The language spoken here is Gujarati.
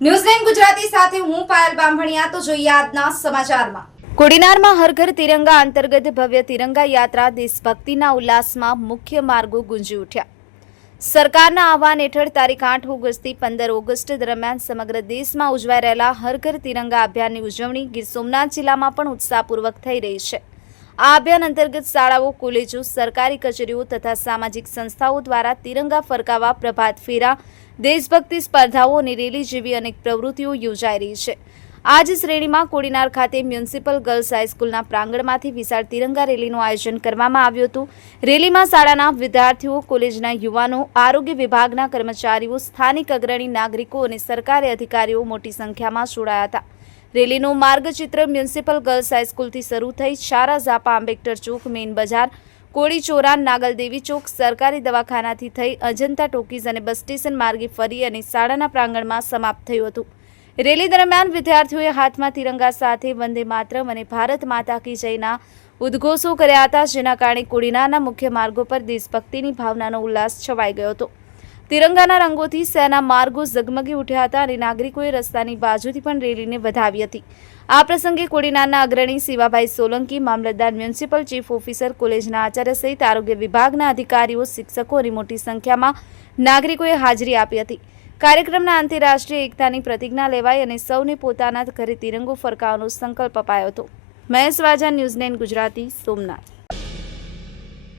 ન્યૂઝલેન્ડ ગુજરાતી સાથે હું સમગ્ર દેશમાં ઉજવાઈ રહેલા હર તિરંગા અભિયાનની ઉજવણી ગીર સોમનાથ જિલ્લામાં પણ ઉત્સાહપૂર્વક થઈ રહી છે. આ અભિયાન અંતર્ગત શાળાઓ, કોલેજો, સરકારી કચેરીઓ તથા સામાજિક સંસ્થાઓ દ્વારા તિરંગા ફરકાવા પ્રભાત ફેરા દેશભક્તિ સ્પર્ધાઓ અને રેલી જેવી અનેક પ્રવૃત્તિઓ યોજાઈ રહી છે. આ જ શ્રેણીમાં કોડીનાર ખાતે મ્યુનિસિપલ ગર્લ્સ હાઈસ્કૂલના પ્રાંગણમાંથી વિશાળ તિરંગા રેલીનું આયોજન કરવામાં આવ્યું હતું. રેલીમાં શાળાના વિદ્યાર્થીઓ, કોલેજના યુવાનો, આરોગ્ય વિભાગના કર્મચારીઓ, સ્થાનિક અગ્રણી નાગરિકો અને સરકારી અધિકારીઓ મોટી સંખ્યામાં જોડાયા હતા. રેલીનું માર્ગચિત્ર મ્યુનિસિપલ ગર્લ્સ હાઈસ્કૂલથી શરૂ થઈ શારા ઝાપા આંબેડકર ચોક, મેઇન બજાર કોળી ચોરાન નાગલદેવી ચોક સરકારી દવાખાનાથી થઈ અજંતા ટોકીઝ અને બસ સ્ટેશન માર્ગે ફરી અને શાળાના પ્રાંગણમાં સમાપ્ત થયું હતું. રેલી દરમિયાન વિદ્યાર્થીઓએ હાથમાં તિરંગા સાથે વંદે માતરમ અને ભારત માતા કી જયના ઉદ્ઘોષો કર્યા હતા, જેના કારણે કોડીનારના મુખ્ય માર્ગો પર દેશભક્તિની ભાવનાનો ઉલ્લાસ છવાઈ ગયો હતો. તિરંગાના રંગોથી સેના માર્ગો ઝગમગી ઉઠ્યા હતા અને નાગરિકોએ રસ્તાની બાજુથી પણ રેલીને વધાવી હતી. આ પ્રસંગે કોડીનારના અગ્રણી શિવાભાઈ સોલંકી, મામલતદાર મ્યુનિસિપલ ચીફ ઓફિસર કોલેજના આચાર્ય સહિત આરોગ્ય વિભાગના અધિકારીઓ, શિક્ષકો અને મોટી સંખ્યામાં નાગરિકોએ હાજરી આપી હતી. કાર્યક્રમના અંતે રાષ્ટ્રીય એકતાની પ્રતિજ્ઞા લેવાઈ અને સૌને પોતાના ઘરે તિરંગો ફરકાવવાનો સંકલ્પ અપાયો હતો. Mahesh Vaja, news nine Gujarati, Somnath.